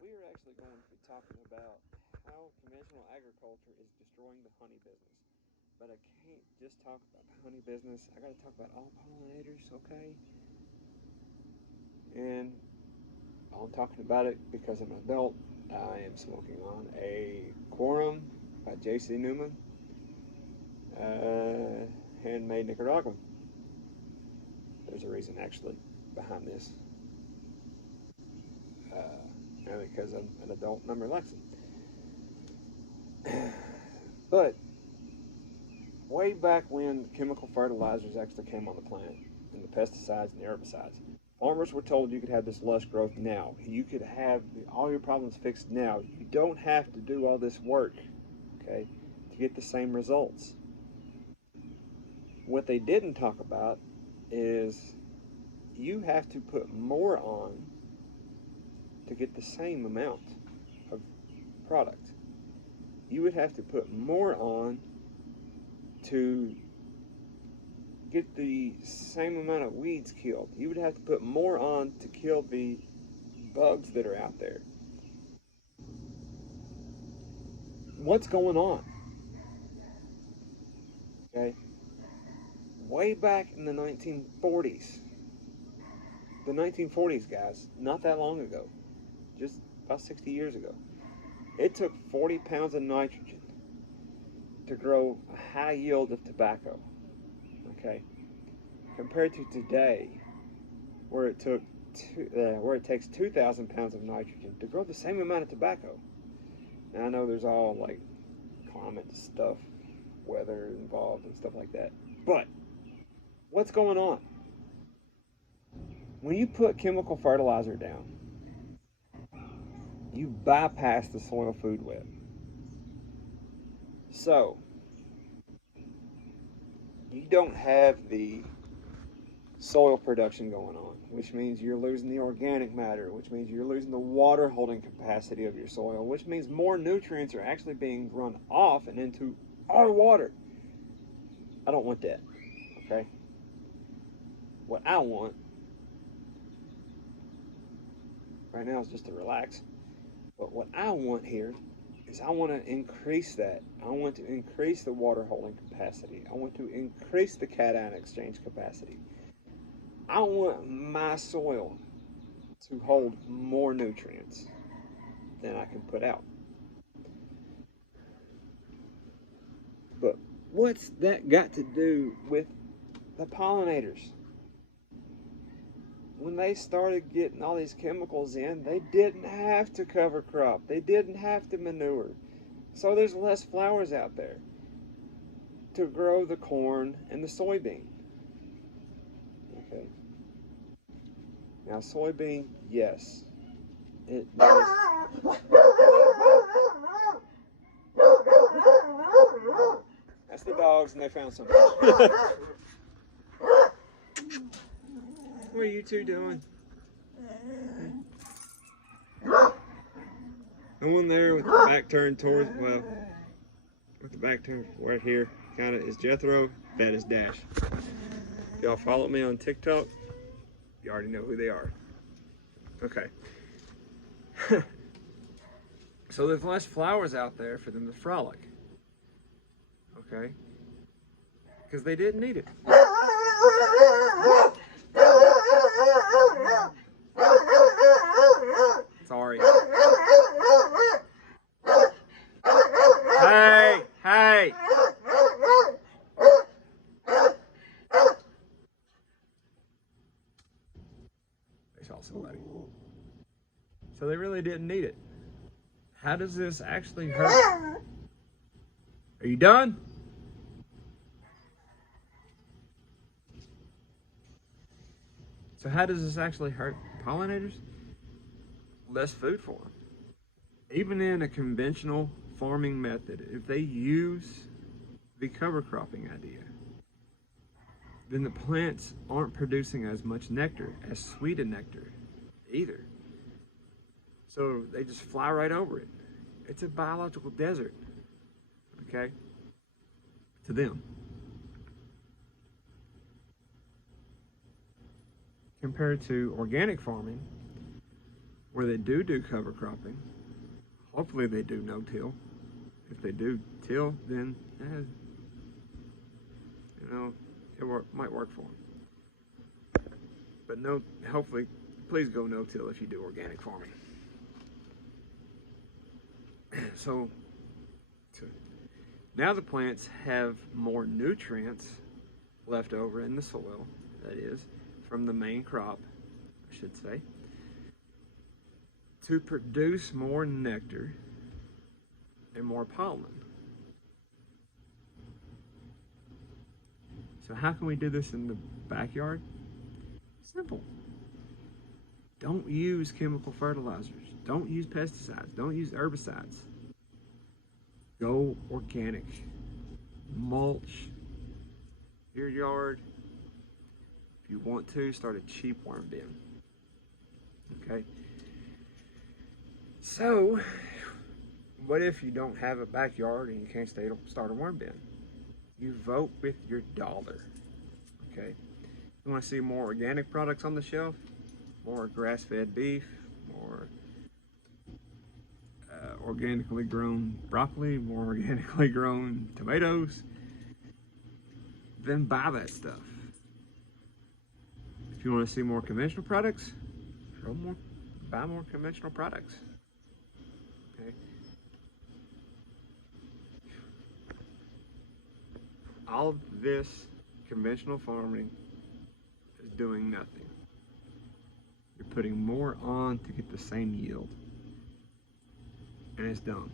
we are actually going to be talking about how conventional agriculture is destroying the honey business. But I can't just talk about the honey business. I gotta talk about all pollinators, okay? And I'm talking about it because I'm an adult. I am smoking on a Quorum by J.C. Newman, handmade Nicaraguan. There's a reason actually behind this. Because I'm an adult and I'm relaxing. But way back when chemical fertilizers actually came on the planet, and the pesticides and the herbicides, farmers were told you could have this lush growth now. You could have all your problems fixed now. You don't have to do all this work, okay, to get the same results. What they didn't talk about is you have to put more on to get the same amount of product. You would have to put more on to get the same amount of weeds killed. You would have to put more on to kill the bugs that are out there. What's going on? Okay. Way back in the 1940s, guys, not that long ago, just about 60 years ago, it took 40 pounds of nitrogen to grow a high yield of tobacco. Okay, compared to today, where it takes 2,000 pounds of nitrogen to grow the same amount of tobacco. Now I know there's all like climate stuff, weather involved and stuff like that, but what's going on? When you put chemical fertilizer down, you bypass the soil food web. So you don't have the soil production going on, which means you're losing the organic matter, which means you're losing the water holding capacity of your soil, which means more nutrients are actually being run off and into our water. I don't want that, okay? What I want right now is just to relax. But what I want here is I want to increase that. I want to increase the water holding capacity. I want to increase the cation exchange capacity. I want my soil to hold more nutrients than I can put out. But what's that got to do with the pollinators? When they started getting all these chemicals in, they didn't have to cover crop. They didn't have to manure. So there's less flowers out there to grow the corn and the soybean. Okay. Now soybean, yes, it does. That's the dogs, and they found something. What are you two doing? The one there with the back turned towards, well, with the back turned right here, kind of is Jethro. That is Dash. If y'all follow me on TikTok, you already know who they are. Okay. So there's less flowers out there for them to frolic. Okay? Because they didn't need it. Sorry. Hey! Hey! They saw somebody. So they really didn't need it. How does this actually hurt? Are you done? So how does this actually hurt pollinators? Less food for them. Even in a conventional farming method, if they use the cover cropping idea, then the plants aren't producing as much nectar, as sweet a nectar either. So they just fly right over it. It's a biological desert, okay, to them. Compared to organic farming, Where they do cover cropping, hopefully they do no-till. If they do till, then you know, might work for them. But no, hopefully, please go no-till if you do organic farming. So now the plants have more nutrients left over in the soil, that is, from the main crop, I should say, to produce more nectar and more pollen. So how can we do this in the backyard? Simple. Don't use chemical fertilizers. Don't use pesticides. Don't use herbicides. Go organic. Mulch your yard. If you want to, start a cheap worm bin. Okay? So, what if you don't have a backyard and you can't start a worm bin? You vote with your dollar. Okay? You want to see more organic products on the shelf? More grass-fed beef, more organically grown broccoli, more organically grown tomatoes, then buy that stuff. If you want to see more conventional products, buy more conventional products. Okay. All of this conventional farming is doing nothing. You're putting more on to get the same yield. And it's dumb.